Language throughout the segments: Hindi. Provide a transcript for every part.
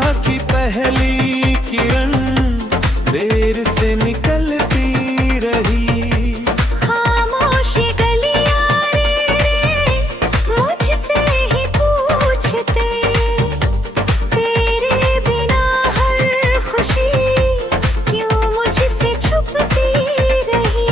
सुबह की पहली किरण देर से निकलती रही। खामोश गलियां रे मुझसे ही पूछते, तेरे बिना हर खुशी क्यों मुझसे छुपती रही।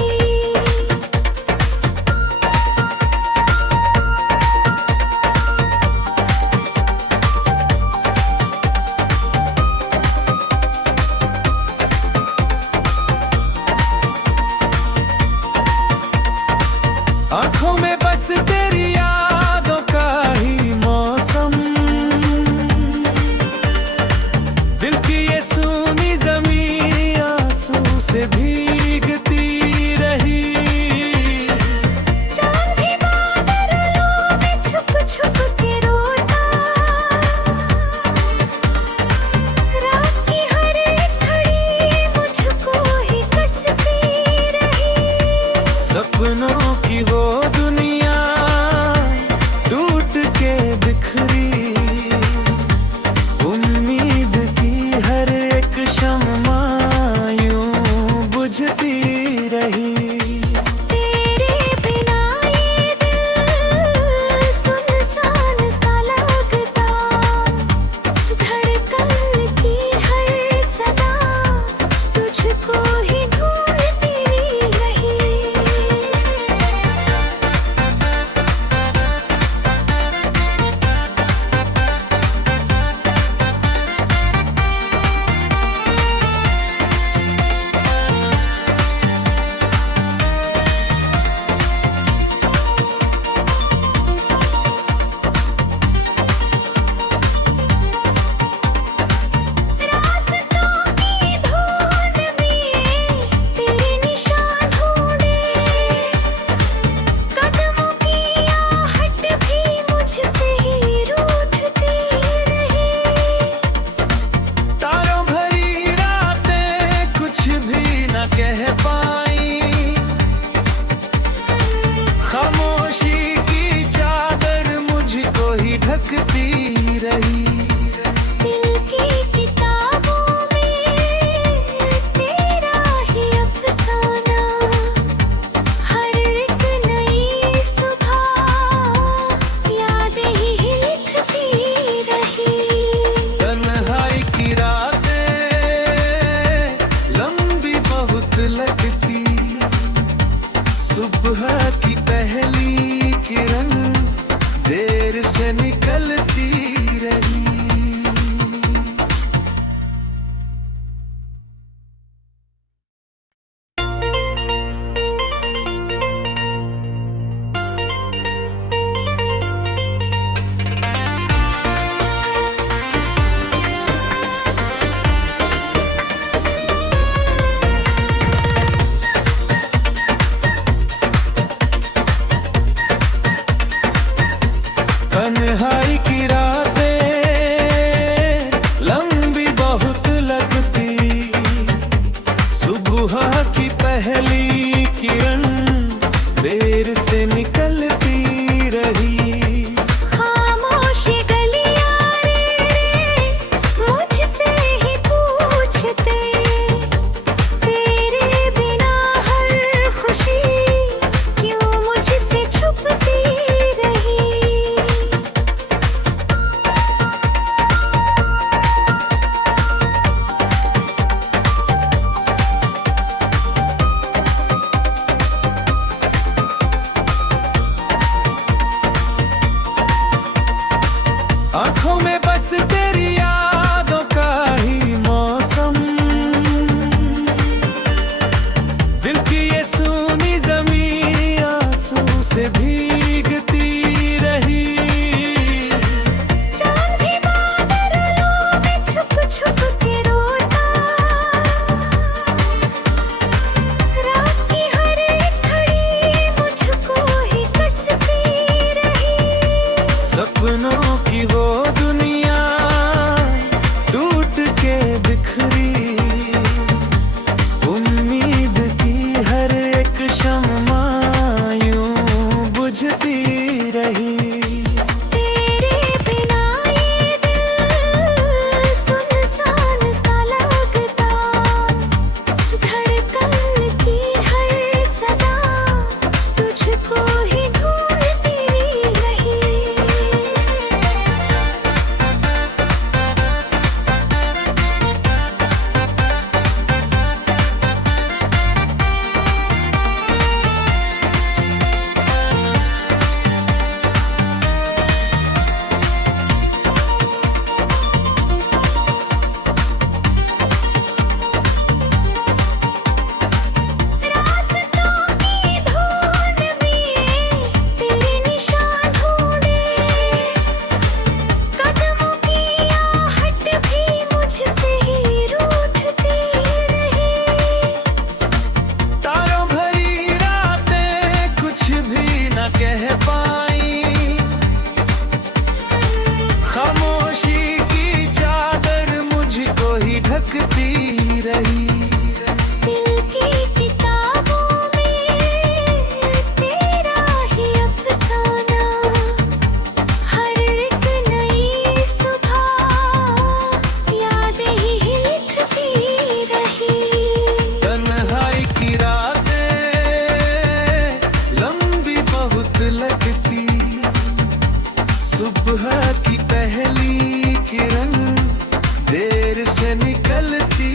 से निकलती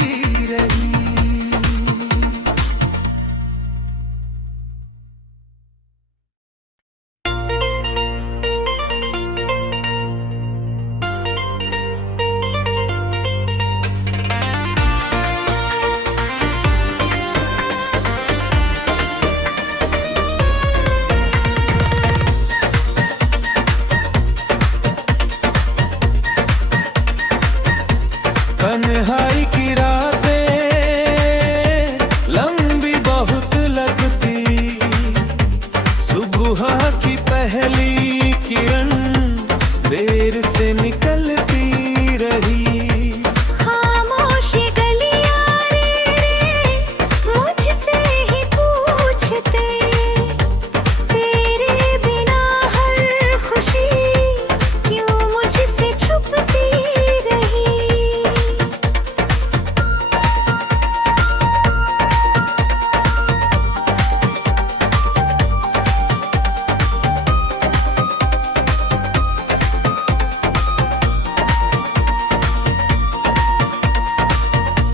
रही। तन्हाई की रातें लंबी बहुत लगती, सुबह की पहली किरण देर से निकलती रही। खामोश गलियां रे मुझसे ही पूछते, तेरे बिना हर खुशी क्यों मुझसे छुपती रही।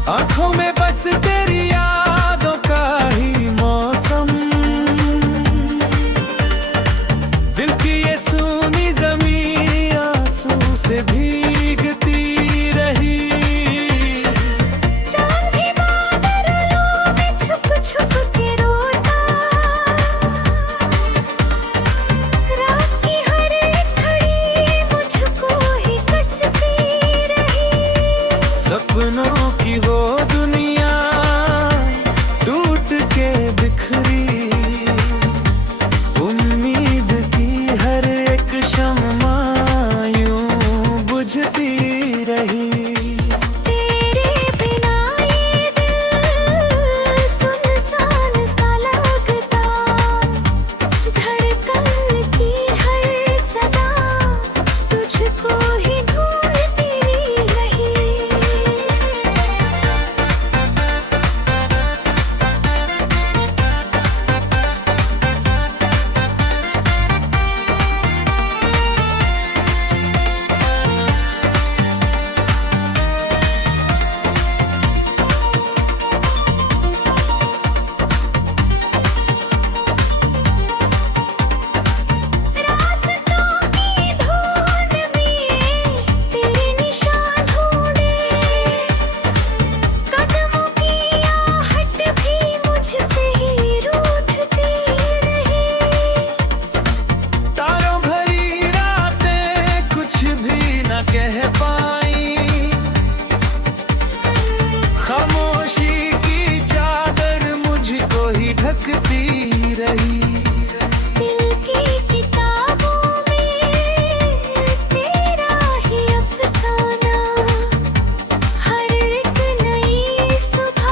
आंखों में बस तेरी यादों का ही मौसम, दिल की ये सूनी ज़मीं आंसू से भीगती रही। चांद भी बादलों में छुप छुप के रोता, रात की हर एक घड़ी मुझको ही कसती रही। सपनों की वो दुनिया टूट के बिखरी, उम्मीद की हर एक शम्मा यूं बुझती रही। तेरे बिना ये दिल सुनसान सा लगता, धड़कन की हर सदा तुझको ही ढूंढती रही। रास्तों की धुन में तेरे निशान ढूंढे, कदमों की आहट भी मुझसे ही रूठती रही। तारों भरी रातें कुछ भी न कह पाई, खामोशी की चादर मुझको ही ढकती रही। दिल की किताबों में तेरा ही अफसाना, हर एक नई सुबह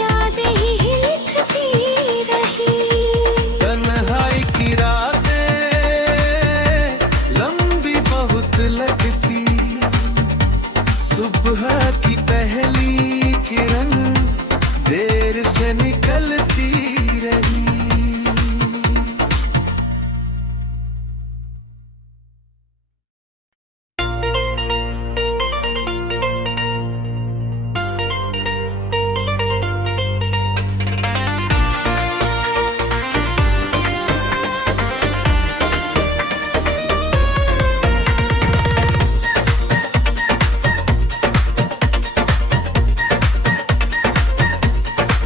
यादें ही लिखती रही। तन्हाई की रातें लंबी बहुत लगती, सुबह की पहली किरण देर से निकलती रही।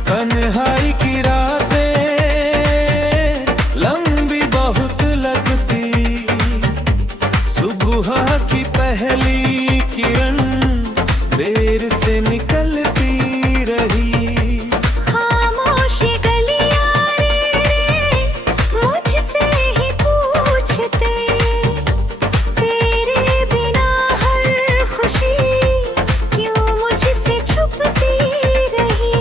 तन्हाई की रातें लंबी बहुत लगती, सुबह की पहली किरण देर से निकलती रही। खामोश गलियां रे मुझसे ही पूछते, तेरे बिना हर खुशी क्यों मुझसे छुपती रही।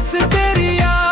बस तेरी याद